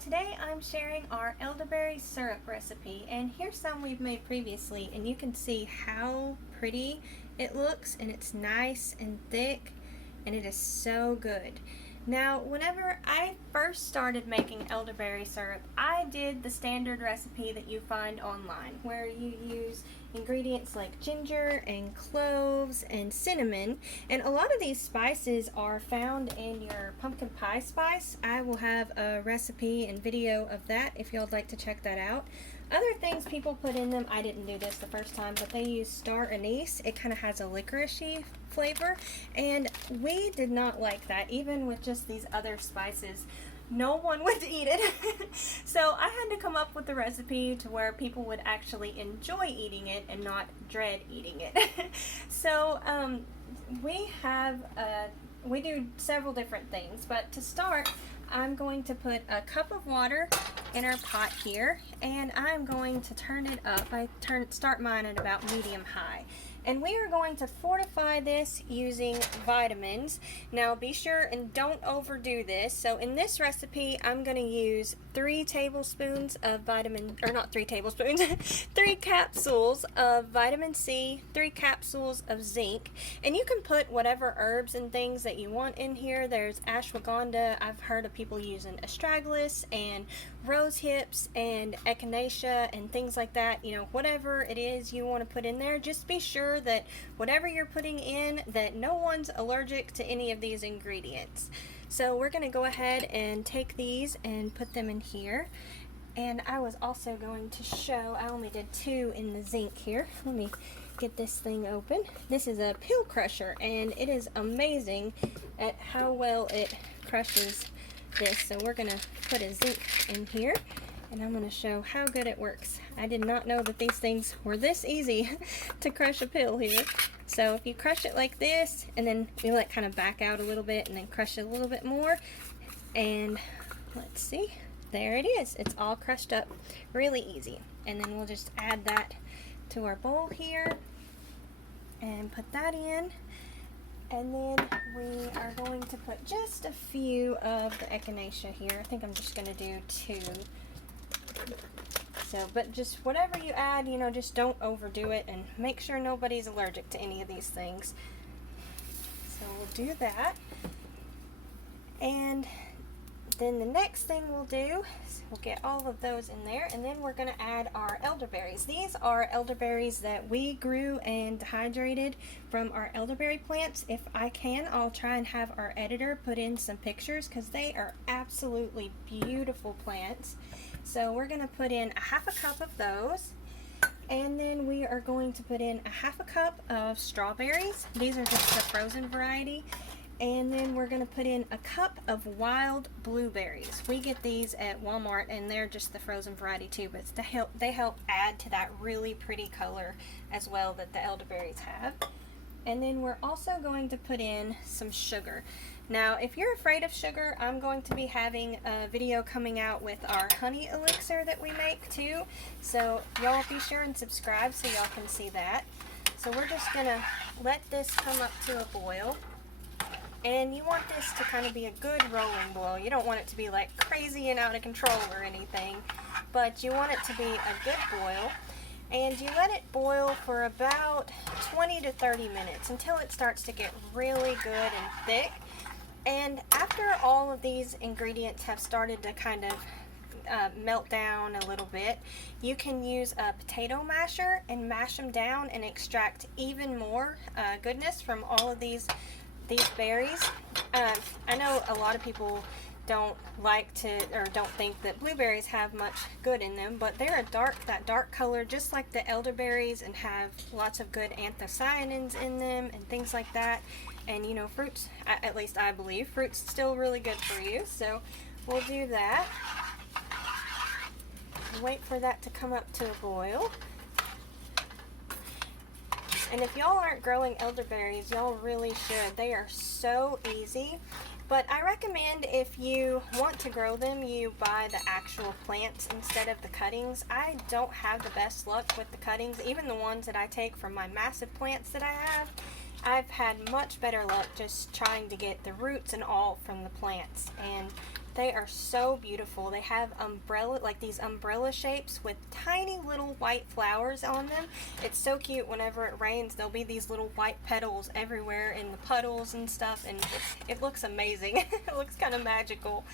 today I'm sharing our elderberry syrup recipe, and here's some we've made previously, and you can see how pretty it looks, and it's nice and thick, and it is so good. Now, whenever I first started making elderberry syrup, I did the standard recipe that you find online, where you use ingredients like ginger and cloves and cinnamon, and a lot of these spices are found in your pumpkin pie spice. I will have a recipe and video of that if y'all would like to check that out. Other things people put in them, I didn't do this the first time, but they use star anise. It kind of has a licoricey flavor, and we did not like that. Even with just these other spices, no one would eat it. So I had to come up with a recipe to where people would actually enjoy eating it and not dread eating it. So we do several different things, but to start, I'm going to put a cup of water in our pot here, and I'm going to turn it up. Start mine at about medium high. And we are going to fortify this using vitamins. Now be sure and don't overdo this. So in this recipe, I'm going to use 3 tablespoons of not 3 tablespoons, 3 capsules of vitamin C, 3 capsules of zinc. And you can put whatever herbs and things that you want in here. There's ashwagandha. I've heard of people using astragalus and rose hips and echinacea and things like that. You know, whatever it is you want to put in there, just be sure that whatever you're putting in, that no one's allergic to any of these ingredients. So we're going to go ahead and take these and put them in here. And I was also going to show, I only did 2 in the zinc here. Let me get this thing open. This is a pill crusher, and it is amazing at how well it crushes this. So we're going to put a zinc in here, and I'm going to show how good it works. I did not know that these things were this easy to crush a pill here. So if you crush it like this, and then you let it kind of back out a little bit, and then crush it a little bit more, and let's see, there it is. It's all crushed up really easy. And then we'll just add that to our bowl here and put that in. And then we are going to put just a few of the echinacea here. I think I'm just going to do 2. So, but just whatever you add, you know, just don't overdo it, and make sure nobody's allergic to any of these things. So we'll do that. And then the next thing we'll do is we'll get all of those in there, and then we're going to add our elderberries. These are elderberries that we grew and dehydrated from our elderberry plants. If I can, I'll try and have our editor put in some pictures, because they are absolutely beautiful plants. So we're going to put in a 1/2 cup of those, and then we are going to put in a 1/2 cup of strawberries. These are just the frozen variety. And then we're going to put in a cup of wild blueberries. We get these at Walmart, and they're just the frozen variety too, but they help add to that really pretty color as well that the elderberries have. And then we're also going to put in some sugar. Now, if you're afraid of sugar, I'm going to be having a video coming out with our honey elixir that we make too. So y'all be sure and subscribe so y'all can see that. So we're just going to let this come up to a boil. And you want this to kind of be a good rolling boil. You don't want it to be like crazy and out of control or anything, but you want it to be a good boil. And you let it boil for about 20 to 30 minutes until it starts to get really good and thick. And after all of these ingredients have started to kind of melt down a little bit, you can use a potato masher and mash them down and extract even more goodness from all of these berries. I know a lot of people don't like to, or don't think that blueberries have much good in them, but they're that dark color just like the elderberries, and have lots of good anthocyanins in them and things like that. And you know, fruits, at least I believe, fruit's still really good for you. So we'll do that. Wait for that to come up to a boil. And if y'all aren't growing elderberries, y'all really should. They are so easy. But I recommend, if you want to grow them, you buy the actual plants instead of the cuttings. I don't have the best luck with the cuttings. Even the ones that I take from my massive plants that I have, I've had much better luck just trying to get the roots and all from the plants. And They are so beautiful. They have these umbrella shapes with tiny little white flowers on them. It's so cute. Whenever it rains, there'll be these little white petals everywhere in the puddles and stuff, and it looks amazing. It looks kind of magical.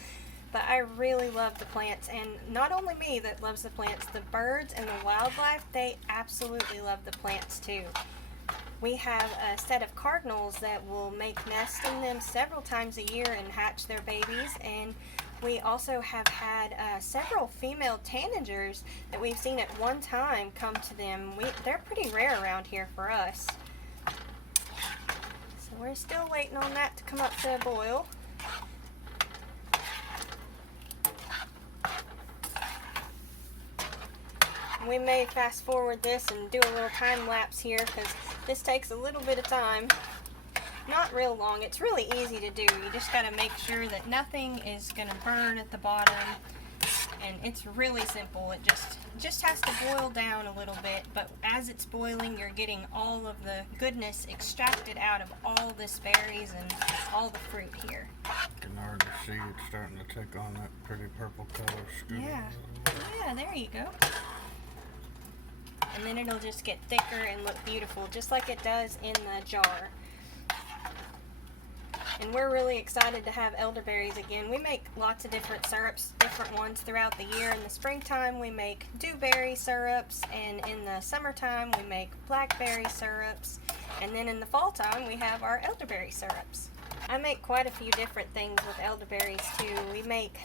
But I really love the plants, and not only me that loves the plants, the birds and the wildlife, they absolutely love the plants too. We have a set of cardinals that will make nests in them several times a year and hatch their babies, and we also have had several female tanagers that we've seen at one time come to them. They're pretty rare around here for us. So we're still waiting on that to come up to a boil. We may fast forward this and do a little time lapse here because this takes a little bit of time. Not real long. It's really easy to do. You just got to make sure that nothing is going to burn at the bottom. And it's really simple. It just has to boil down a little bit. But as it's boiling, you're getting all of the goodness extracted out of all this berries and all the fruit here. You can already see it's starting to take on that pretty purple color. Yeah, there you go. And then it'll just get thicker and look beautiful, just like it does in the jar. And we're really excited to have elderberries again. We make lots of different syrups, different ones throughout the year. In the springtime, we make dewberry syrups, and in the summertime, we make blackberry syrups. And then in the fall time, we have our elderberry syrups. I make quite a few different things with elderberries too. We make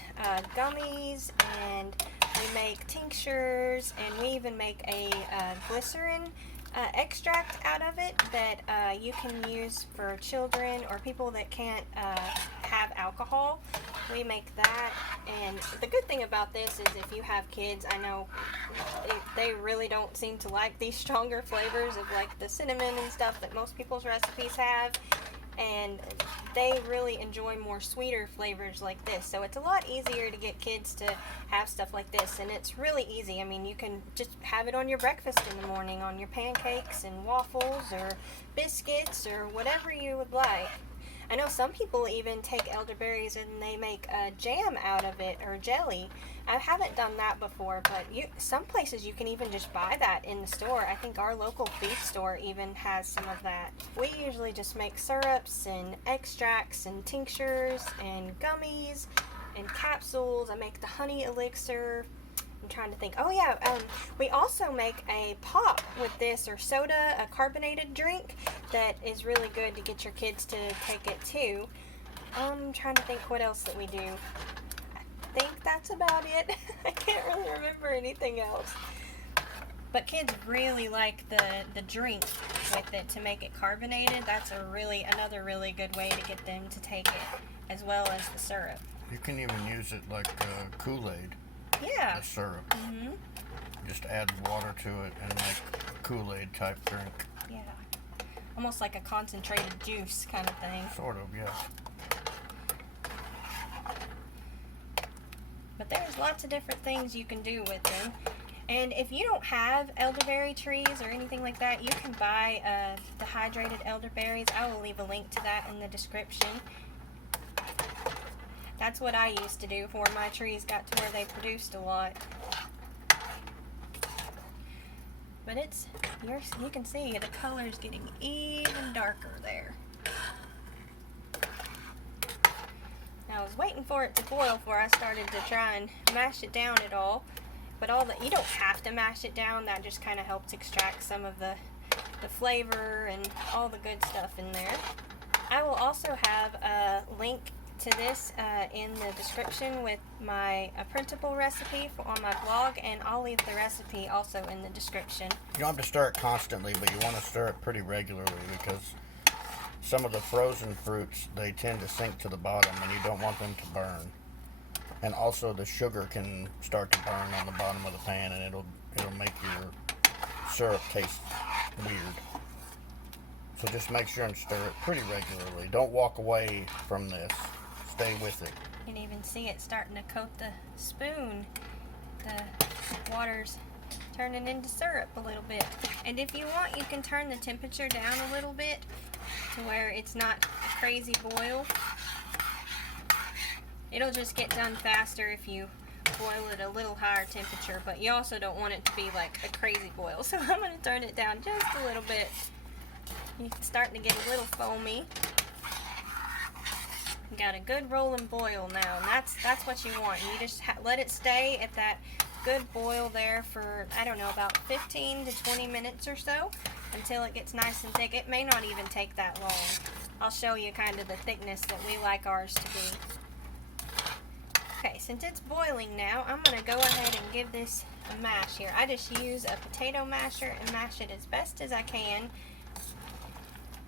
gummies, and we make tinctures, and we even make a glycerin extract out of it that you can use for children or people that can't have alcohol. We make that, and the good thing about this is if you have kids, I know they really don't seem to like these stronger flavors of like the cinnamon and stuff that most people's recipes have, and they really enjoy more sweeter flavors like this. So it's a lot easier to get kids to have stuff like this, and it's really easy. I mean, you can just have it on your breakfast in the morning, on your pancakes and waffles or biscuits or whatever you would like. I know some people even take elderberries and they make a jam out of it, or jelly. I haven't done that before, but some places you can even just buy that in the store. I think our local food store even has some of that. We usually just make syrups and extracts and tinctures and gummies and capsules. I make the honey elixir. I'm trying to think. Oh yeah, we also make a pop with this, or soda, a carbonated drink that is really good to get your kids to take it too. I'm trying to think what else that we do. I think that's about it. I can't really remember anything else. But kids really like the drink with it to make it carbonated. That's another really good way to get them to take it, as well as the syrup. You can even use it like Kool-Aid. Yeah. The syrup. Mm-hmm. Just add water to it and make a Kool-Aid type drink. Yeah. Almost like a concentrated juice kind of thing. Sort of, yeah. But there's lots of different things you can do with them. And if you don't have elderberry trees or anything like that, you can buy dehydrated elderberries. I will leave a link to that in the description. That's what I used to do before my trees got to where they produced a lot. But you can see the color's getting even darker there. I was waiting for it to boil before I started to try and mash it down at all. But you don't have to mash it down. That just kind of helps extract some of the flavor and all the good stuff in there. I will also have a link to this in the description with a printable recipe on my blog, and I'll leave the recipe also in the description. You don't have to stir it constantly, but you want to stir it pretty regularly because some of the frozen fruits, they tend to sink to the bottom and you don't want them to burn. And also the sugar can start to burn on the bottom of the pan, and it'll make your syrup taste weird. So just make sure and stir it pretty regularly. Don't walk away from this. Stay with it. You can even see it starting to coat the spoon. The water's turning into syrup a little bit. And if you want, you can turn the temperature down a little bit to where it's not a crazy boil. It'll just get done faster if you boil it a little higher temperature, but you also don't want it to be like a crazy boil. So I'm going to turn it down just a little bit. It's starting to get a little foamy. Got a good rolling boil now, and that's what you want. You just let it stay at that good boil there for, I don't know, about 15 to 20 minutes or so until it gets nice and thick. It may not even take that long. I'll show you kind of the thickness that we like ours to be. Okay, since it's boiling now, I'm going to go ahead and give this a mash here. I just use a potato masher and mash it as best as I can.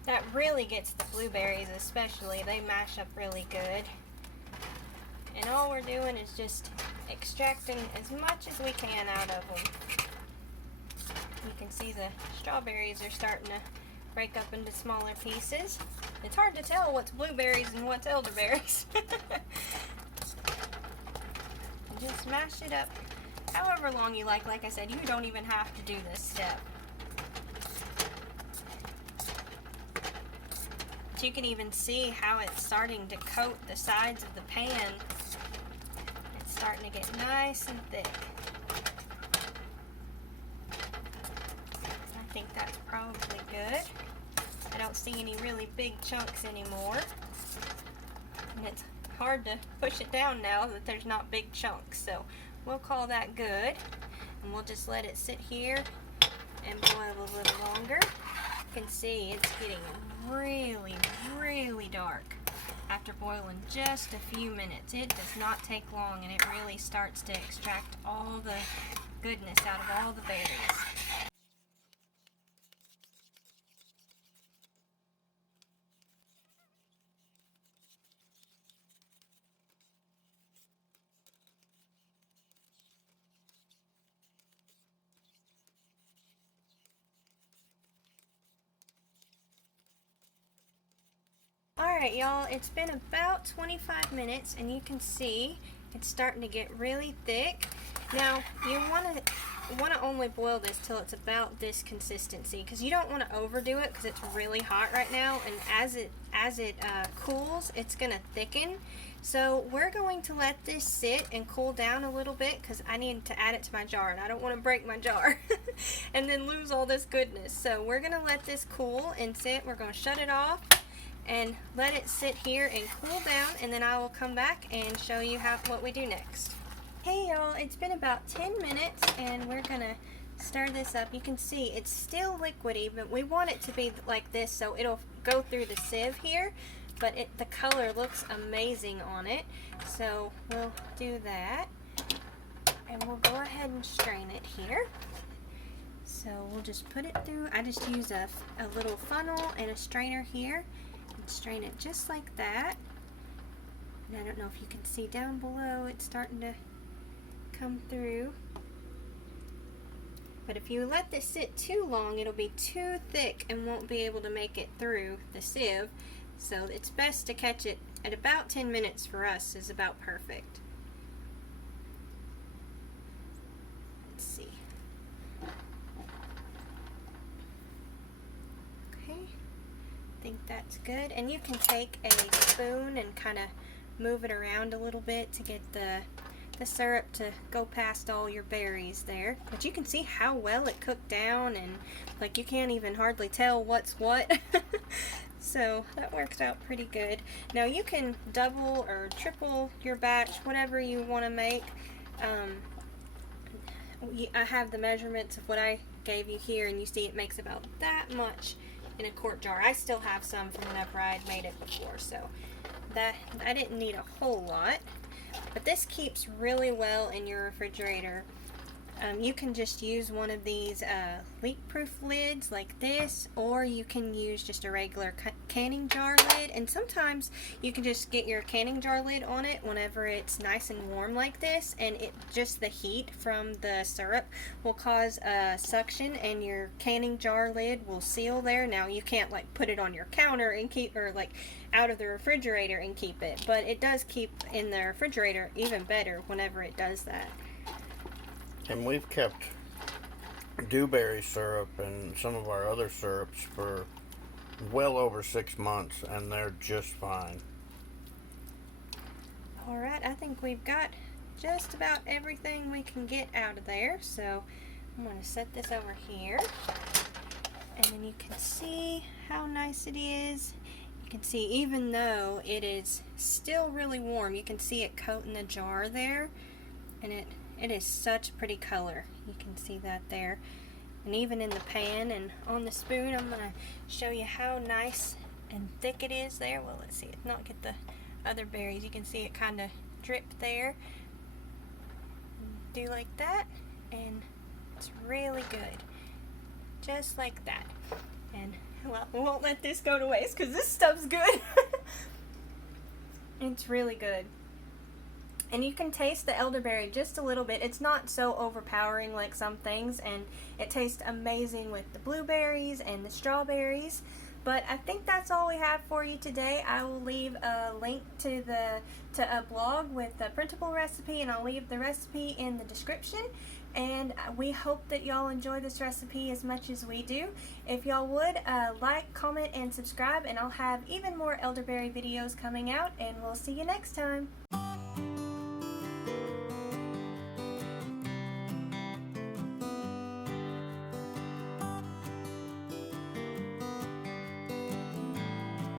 That really gets the blueberries especially. They mash up really good. And all we're doing is just extracting as much as we can out of them. You can see the strawberries are starting to break up into smaller pieces. It's hard to tell what's blueberries and what's elderberries. Just mash it up however long you like. Like I said, you don't even have to do this step. You can even see how it's starting to coat the sides of the pan. It's starting to get nice and thick. I think that's probably good. I don't see any really big chunks anymore. And it's hard to push it down now that there's not big chunks. So we'll call that good. And we'll just let it sit here and boil a little longer. You can see it's getting really dark after boiling just a few minutes. It does not take long, and it really starts to extract all the goodness out of all the berries. Alright y'all, it's been about 25 minutes and you can see it's starting to get really thick. Now you want to only boil this till it's about this consistency, because you don't want to overdo it because it's really hot right now, and as it cools, it's going to thicken. So we're going to let this sit and cool down a little bit because I need to add it to my jar and I don't want to break my jar and then lose all this goodness. So we're going to let this cool and sit. We're going to shut it off and let it sit here and cool down, and then I will come back and show you what we do next. Hey y'all, it's been about 10 minutes and we're gonna stir this up. You can see it's still liquidy, but we want it to be like this so it'll go through the sieve here, but the color looks amazing on it. So we'll do that and we'll go ahead and strain it here. So we'll just put it through. I just use a little funnel and a strainer here. Strain it just like that. And I don't know if you can see down below, it's starting to come through. But if you let this sit too long, it'll be too thick and won't be able to make it through the sieve. So it's best to catch it at about 10 minutes for us is about perfect. Let's see. I think that's good, and you can take a spoon and kind of move it around a little bit to get the syrup to go past all your berries there. But you can see how well it cooked down, and like you can't even hardly tell what's what. So that worked out pretty good. Now you can double or triple your batch, whatever you want to make. I have the measurements of what I gave you here, and you see it makes about that much in a quart jar. I still have some from whenever I had made it before, so that I didn't need a whole lot. But this keeps really well in your refrigerator. You can just use one of these leak-proof lids like this, or you can use just a regular canning jar lid. And sometimes you can just get your canning jar lid on it whenever it's nice and warm like this, and just the heat from the syrup will cause a suction and your canning jar lid will seal there. Now you can't like put it on your counter and keep, or like out of the refrigerator and keep it, but it does keep in the refrigerator even better whenever it does that. And we've kept dewberry syrup and some of our other syrups for well over 6 months, and they're just fine. Alright, I think we've got just about everything we can get out of there, so I'm going to set this over here, and then you can see how nice it is. You can see even though it is still really warm, you can see it coating the jar there, and it is such a pretty color. You can see that there. And even in the pan and on the spoon, I'm going to show you how nice and thick it is there. Well, let's see it not get the other berries. You can see it kind of drip there. Do like that, and it's really good. Just like that. And well, we won't let this go to waste because this stuff's good. It's really good. And you can taste the elderberry just a little bit. It's not so overpowering like some things, and it tastes amazing with the blueberries and the strawberries. But I think that's all we have for you today. I will leave a link to a blog with the printable recipe, and I'll leave the recipe in the description. And we hope that y'all enjoy this recipe as much as we do. If y'all would, like, comment, and subscribe, and I'll have even more elderberry videos coming out, and we'll see you next time.